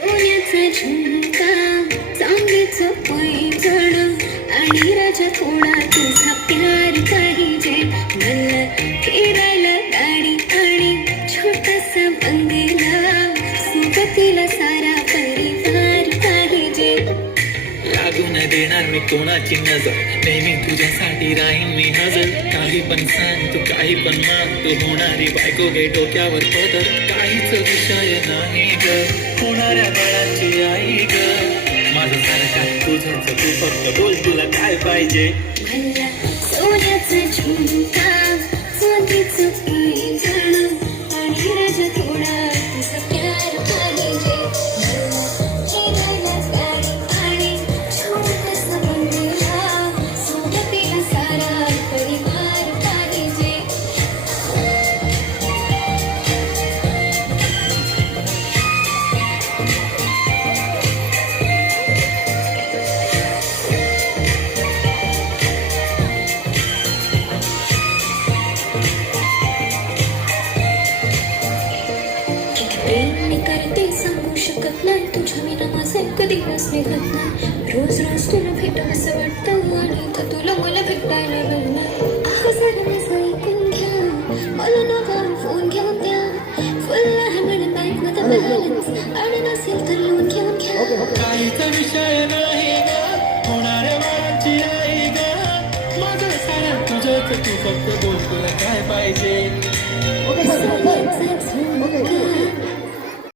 सोन्याचा झुमका चांदीचं पैंजण आणि राजा थोडा तुझा प्यार पाहिजे मला फिरायला गाडी आणि छोटासा बंगला सोबतीला सारा परिवार पाहिजे लागू न देणार मी कोणाची नजर नेहमी तुझ्यासाठी राहीन मी हजर काही पण सांग तू काही पण मान तू होणारी बायको गे डोक्यावर पदर काहीच विषय नाही ग होणाऱ्या बाळाची आई ग माझं सारखा तुझंच तू फक्त बोल तुला काय पाहिजे मला सोन्याचा झुमका चांदीचं पैंजण आणि राजा थोडा तुझा प्यार पाहिजे मला फिरायला गाडी आणि छोटासा बंगला सोबतीला सारा परिवार पाहिजे प्रेम मी करते सांगू शकत नाही तुझ्या विना माझे कधी दिवस निघत नाही रोज रोज तुला भेटावं असं वाटतं आणि तर तुला मला भेटायला मिळणार जरा माझं ऐकून घ्या मला नका फोन घेऊन द्या फुल आहे म्हणे बँकमध्ये बॅलन्स आणि नसेल तर लोन घेऊन घ्या काहीच विषय नाही ग होणाऱ्या बाळाची आई ग माझं सारा तुझंच तू फक्त बोल तुला काय पाहिजे सोन्याचा झुमका